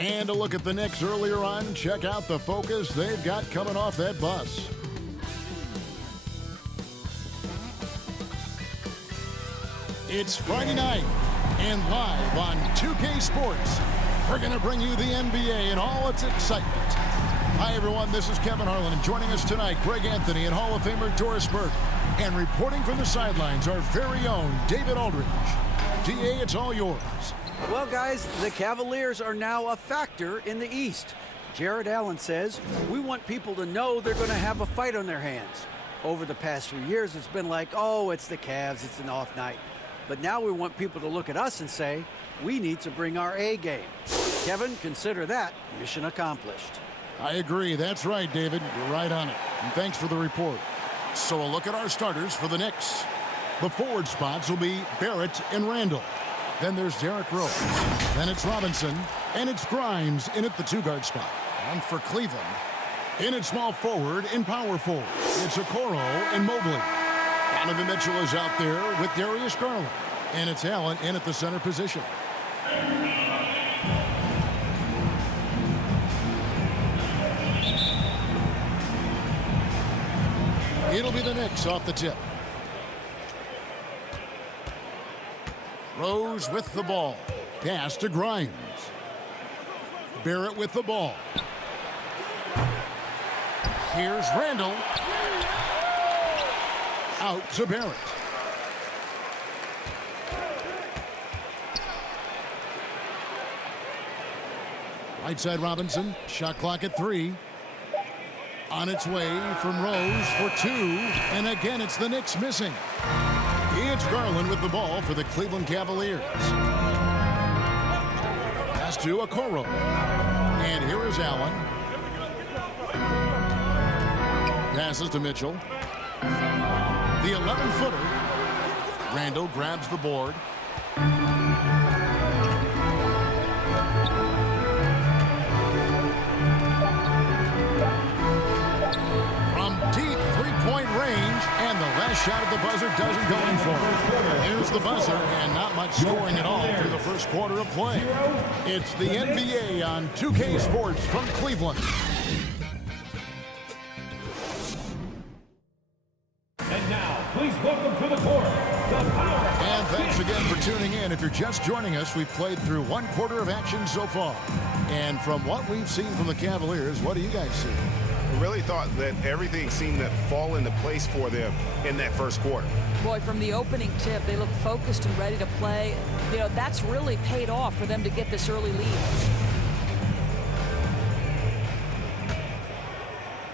And a look at the Knicks earlier on. Check out the focus they've got coming off that bus. It's Friday night, and live on 2K Sports, we're going to bring you the NBA and all its excitement. Hi, everyone. This is Kevin Harlan, and joining us tonight, Greg Anthony and Hall of Famer Doris Burke. And reporting from the sidelines, our very own David Aldridge. DA, it's all yours. Well, guys, the Cavaliers are now a factor in the East. Jared Allen says, we want people to know they're going to have a fight on their hands. Over the past few years, it's been like, oh, it's the Cavs, it's an off night. But now we want people to look at us and say, we need to bring our A game. Kevin, consider that mission accomplished. I agree. That's right, David. You're right on it. And thanks for the report. So a look at our starters for the Knicks. The forward spots will be Barrett and Randall. Then there's Derrick Rose. Then it's Robinson. And it's Grimes in at the two-guard spot. And for Cleveland, in at small forward and power forward, it's Okoro and Mobley. Donovan Mitchell is out there with Darius Garland. And it's Allen in at the center position. It'll be the Knicks off the tip. Rose with the ball. Pass to Grimes. Barrett with the ball. Here's Randall. Out to Barrett. Right side Robinson. Shot clock at 3. On its way from Rose for 2. And again, it's the Knicks missing. It's Garland with the ball for the Cleveland Cavaliers. Pass to Okoro. And here is Allen. Passes to Mitchell. The 11-footer. Randall grabs the board. From deep three-point range, and the last shot at the buzzer doesn't go in for him. Here's the buzzer, and not much scoring at all through the first quarter of play. It's the NBA on 2K Sports from Cleveland. And now, please welcome to the court, the Power. And thanks again for tuning in. If you're just joining us, we've played through one quarter of action so far. And from what we've seen from the Cavaliers, what do you guys see? I really thought that everything seemed to fall into place for them in that first quarter. Boy, from the opening tip, they look focused and ready to play. You know, that's really paid off for them to get this early lead.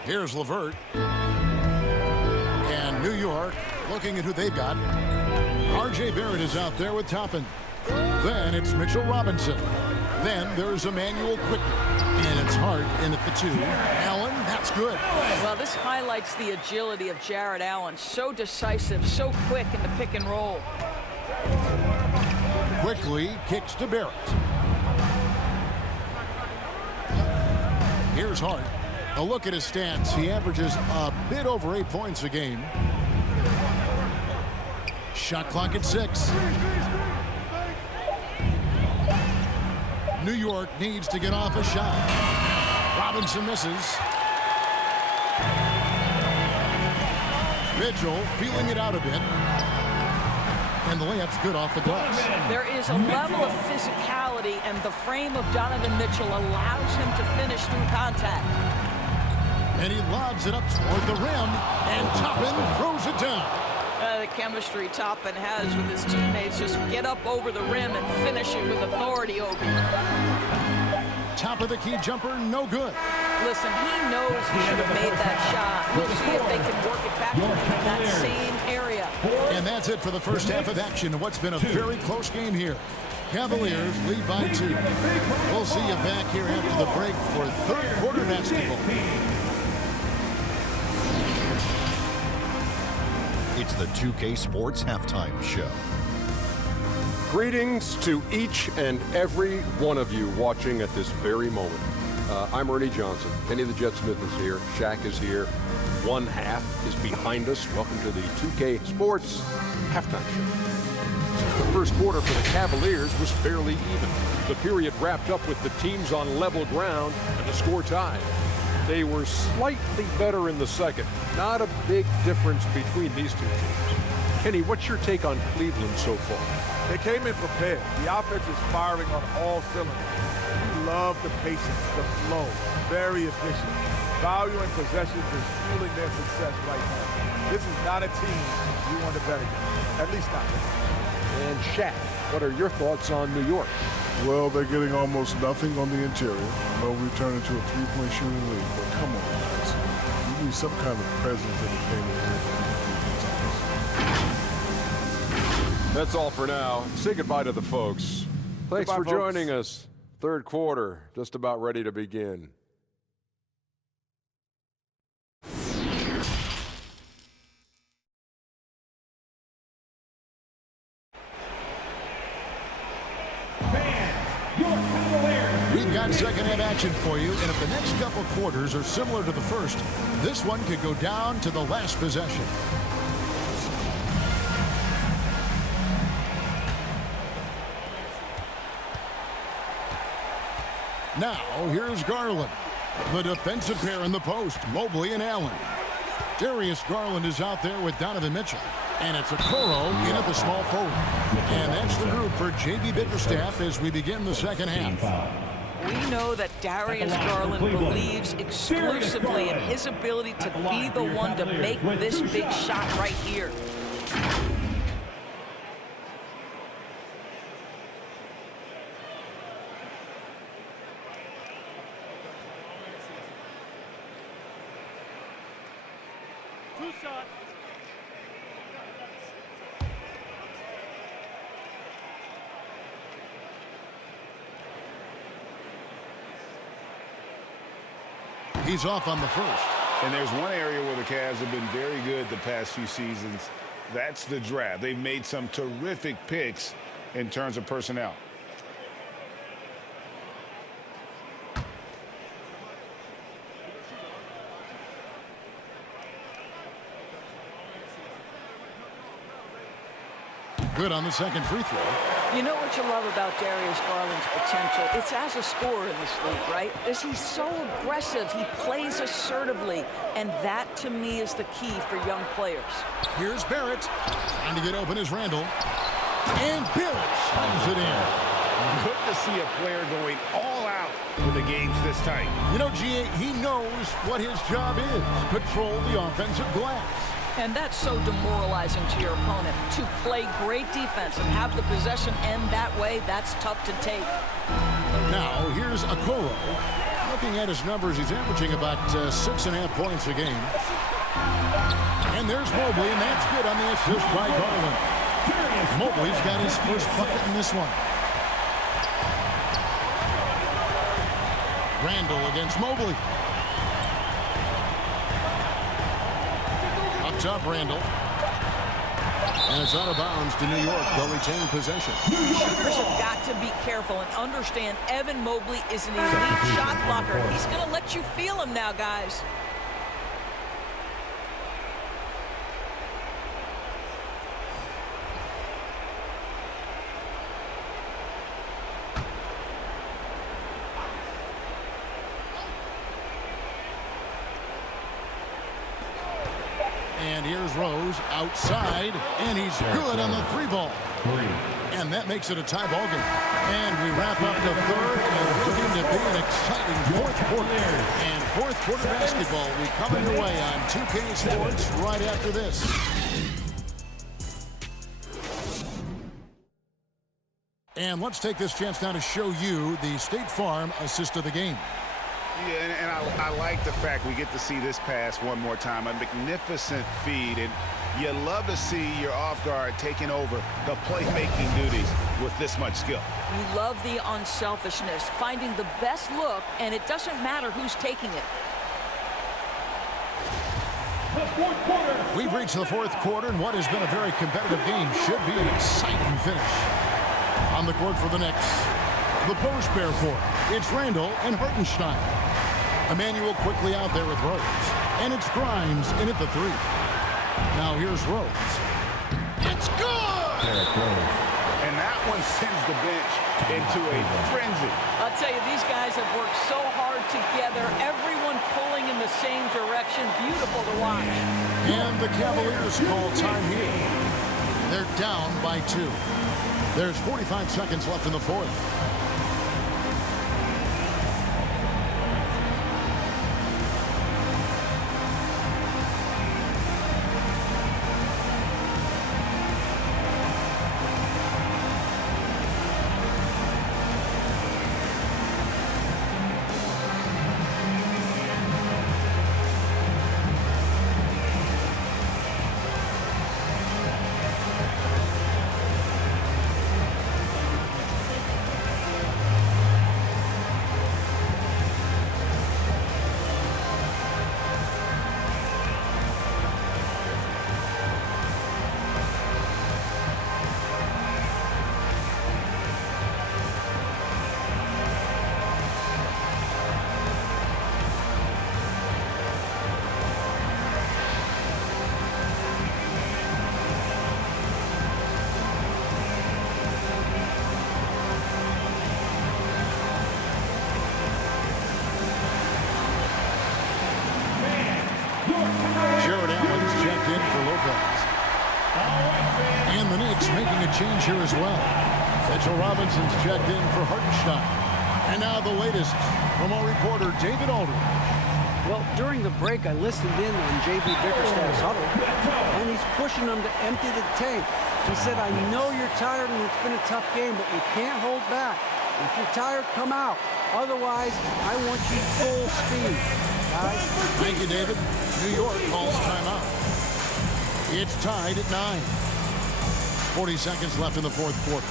Here's LeVert. And New York looking at who they've got. R.J. Barrett is out there with Toppin. Then it's Mitchell Robinson. Then there's Emmanuel Quickly. And it's Hart in at the 2. Allen, that's good. Well, this highlights the agility of Jared Allen. So decisive, so quick in the pick and roll. Quickly kicks to Barrett. Here's Hart. A look at his stats. He averages a bit over 8 points a game. Shot clock at 6. New York needs to get off a shot. Robinson misses. Mitchell feeling it out a bit. And the layup's good off the glass. There is a level of physicality, and the frame of Donovan Mitchell allows him to finish through contact. And he lobs it up toward the rim, and Toppin throws it down. The chemistry Toppin has with his teammates, just get up over the rim and finish it with authority, Obi. Top of the key jumper, no good. Listen, he knows he should have made that shot. We'll see if they can work it back to him in that same area. And that's it for the first half of action in what's been a very close game here. Cavaliers lead by 2. We'll see you back here after the break for third quarter basketball. It's the 2K Sports Halftime Show. Greetings to each and every one of you watching at this very moment. I'm Ernie Johnson. Kenny the Jet Smith is here. Shaq is here. One half is behind us. Welcome to the 2K Sports Halftime Show. The first quarter for the Cavaliers was fairly even. The period wrapped up with the teams on level ground and the score tied. They were slightly better in the second. Not a big difference between these two teams. Kenny, what's your take on Cleveland so far? They came in prepared. The offense is firing on all cylinders. You love the patience, the flow, very efficient. Valuing possessions is fueling their success right now. This is not a team you want to bet against, at least not now. And Shaq, what are your thoughts on New York? Well, they're getting almost nothing on the interior. No return into a three-point shooting lead. But come on, guys. You need some kind of presence in the paint. That's all for now. Say goodbye to the folks. Thanks Goodbye, for folks. joining us. Third quarter, just about ready to begin. We've got second half action for you, and if the next couple quarters are similar to the first, this one could go down to the last possession. Now, here's Garland. The defensive pair in the post, Mobley and Allen. Darius Garland is out there with Donovan Mitchell. And it's Okoro in at the small forward. And that's the group for J.B. Bickerstaff as we begin the second half. We know that Darius Garland believes exclusively in his ability to be the one to make this big shot right here. Two shots. He's off on the first. And there's one area where the Cavs have been very good the past few seasons. That's the draft. They've made some terrific picks in terms of personnel. Good on the second free throw. You know what you love about Darius Garland's potential? It's as a scorer in this league, right? Is he's so aggressive. He plays assertively. And that, to me, is the key for young players. Here's Barrett. Trying to get open is Randall. And Barrett slams it in. Good to see a player going all out when the game's this tight. You know, G.A., he knows what his job is. Control the offensive glass. And that's so demoralizing to your opponent. To play great defense and have the possession end that way, that's tough to take. Now, here's Okoro. Looking at his numbers, he's averaging about 6.5 points a game. And there's Mobley, and that's good on the assist by Garland. Mobley's got his first bucket in this one. Randall against Mobley. Up top, Randall. And it's out of bounds to New York. They'll retain possession. Shooters have got to be careful and understand Evan Mobley is an elite shot blocker. He's going to let you feel him now, guys. And here's Rose outside, and he's good on the three ball. And that makes it a tie ball game. And we wrap up the third, and looking to be an exciting fourth quarter. And fourth quarter basketball will be coming your way on 2K Sports right after this. And let's take this chance now to show you the State Farm assist of the game. Yeah, and I like the fact we get to see this pass one more time. A magnificent feed, and you love to see your off guard taking over the playmaking duties with this much skill. You love the unselfishness, finding the best look, and it doesn't matter who's taking it. We've reached the fourth quarter, and what has been a very competitive game should be an exciting finish. On the court for the Knicks, the post pair court. It's Randall and Hartenstein. Emmanuel quickly out there with Rose. And it's Grimes in at the three. Now here's Rose. It's good! one sends the bench into a frenzy. I'll tell you, these guys have worked so hard together, everyone pulling in the same direction. Beautiful to watch. And the Cavaliers call time here. They're down by 2. There's 45 seconds left in the fourth. Jared Allen's checked in for Lopez. And the Knicks making a change here as well. Mitchell Robinson's checked in for Hartenstein. And now the latest from our reporter, David Aldridge. Well, during the break, I listened in on J.B. Bickerstaff's huddle, and he's pushing them to empty the tank. He said, I know you're tired and it's been a tough game, but you can't hold back. If you're tired, come out. Otherwise, I want you full speed. Guys. Thank you, David. New York calls timeout. It's tied at 9. 40 seconds left in the fourth quarter.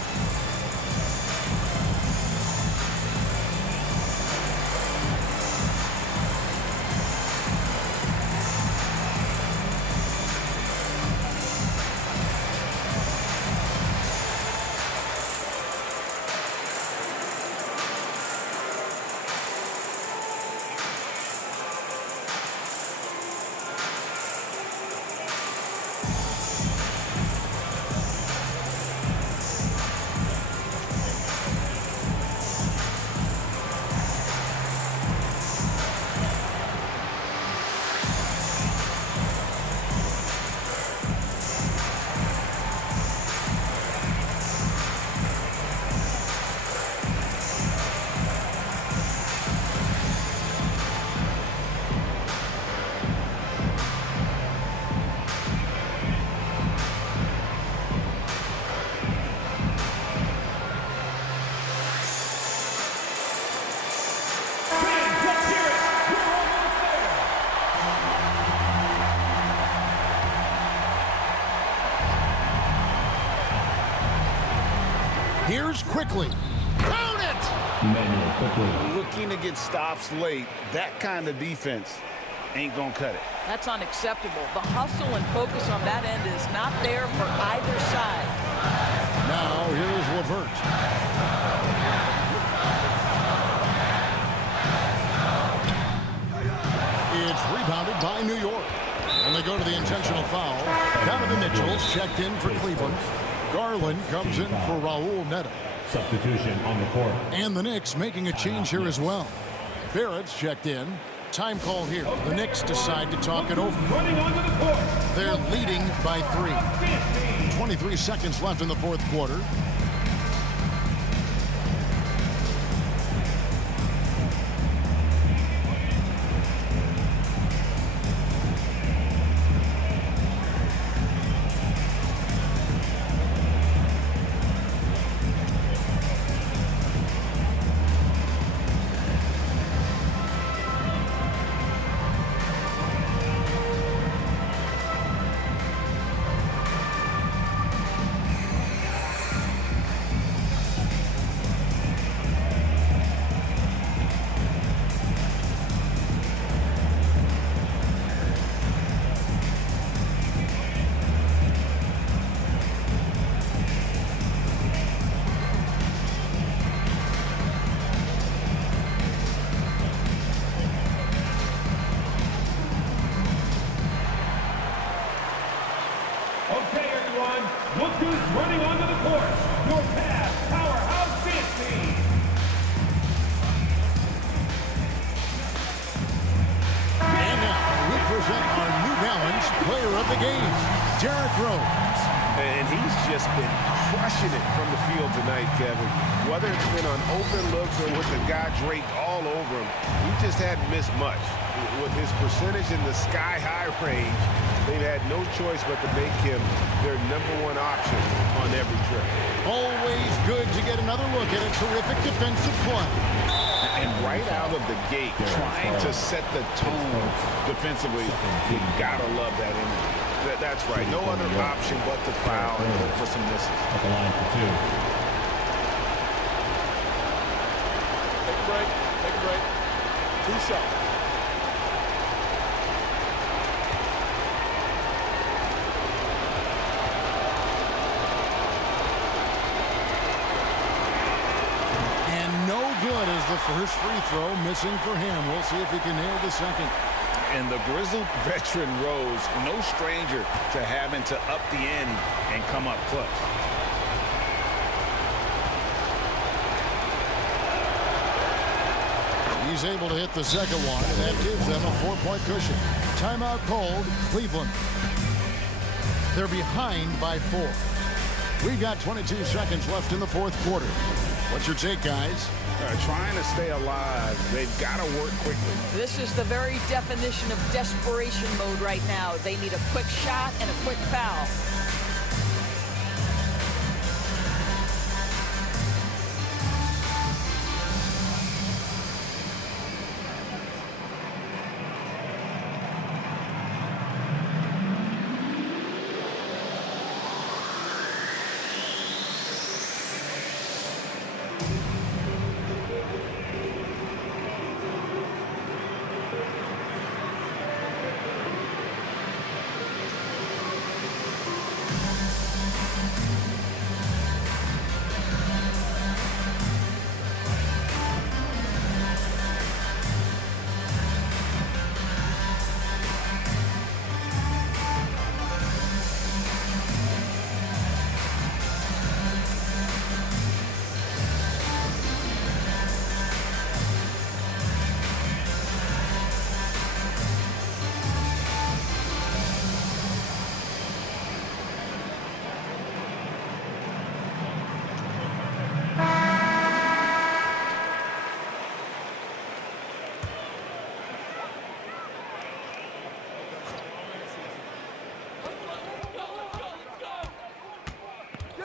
Here's Quickly. Count it! Looking to get stops late. That kind of defense ain't gonna cut it. That's unacceptable. The hustle and focus on that end is not there for either side. Now here's LeVert. It's rebounded by New York. And they go to the intentional foul. Donovan Mitchell's checked in for Cleveland. Garland comes in for Raul Neto. Substitution on the court. And the Knicks making a change here as well. Barrett's checked in. Time call here. The Knicks decide to talk it over. Running onto the court. They're leading by 3. 23 seconds left in the fourth quarter. Okay, everyone, look who's running onto the court. Your pass the game, Derrick Rose. And he's just been crushing it from the field tonight, Kevin. Whether it's been on open looks or with the guy draped all over him, he just hadn't missed much. With his percentage in the sky-high range, they've had no choice but to make him their #1 option on every trip. Always good to get another look at a terrific defensive play. And right out of the gate, trying to set the tone defensively, you gotta love that energy. That's right. No other option but to foul and hope for some misses. At the line for 2. Take a break. Take a break. 2 shots. And no good as the first free throw missing for him. We'll see if he can nail the second. And the grizzled veteran Rose, no stranger to having to up the ante and come up clutch. He's able to hit the second one, and that gives them a 4-point cushion. Timeout called, Cleveland. They're behind by 4. We've got 22 seconds left in the fourth quarter. What's your take, guys? Trying to stay alive, they've got to work quickly. This is the very definition of desperation mode right now. They need a quick shot and a quick foul.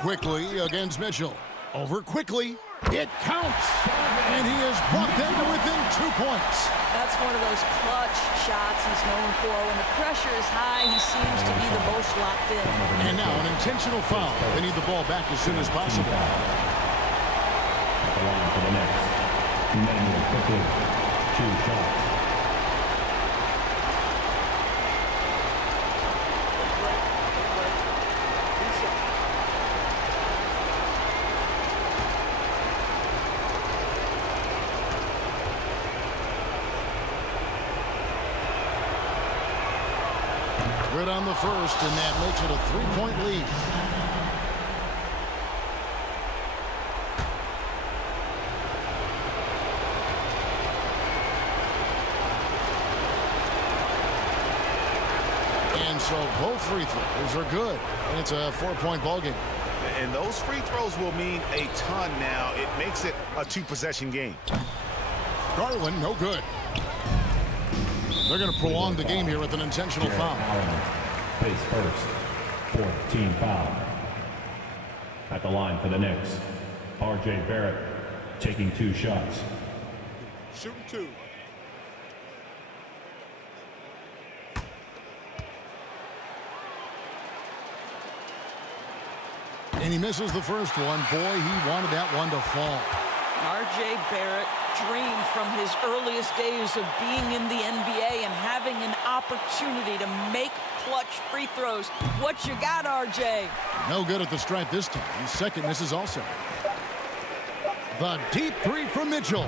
Quickly against Mitchell. Over quickly. It counts. And he has brought them to within 2 points. That's one of those clutch shots he's known for. When the pressure is high, he seems to be the most locked in. And now an intentional foul. They need the ball back as soon as possible. At the line for the Knicks. Emmanuel quickly. 2 shots. Good on the first, and that makes it a 3-point lead. And so both free throws are good, and it's a 4-point ball game. And those free throws will mean a ton now. It makes it a 2-possession game. Garland, no good. They're going to prolong the game here with an intentional foul. Face first. 4th team foul. At the line for the Knicks. R.J. Barrett taking 2 shots. Shooting 2. And he misses the first one. Boy, he wanted that one to fall. R.J. Barrett dreamed from his earliest days of being in the NBA and having an opportunity to make clutch free throws. What you got, R.J.? No good at the stripe this time. His second misses also. The deep 3 from Mitchell.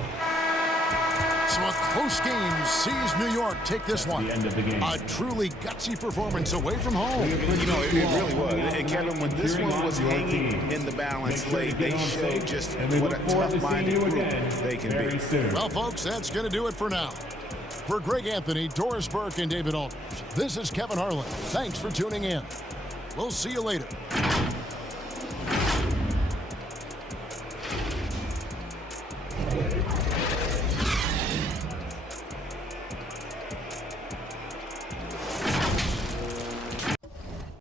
So a close game sees New York take this one. The end of the game. A truly gutsy performance away from home. You know, it really was. And Kevin, when this one was hanging in the balance late, they showed just what a tough-minded group they can be. Well, folks, that's going to do it for now. For Greg Anthony, Doris Burke, and David Aldridge, this is Kevin Harlan. Thanks for tuning in. We'll see you later.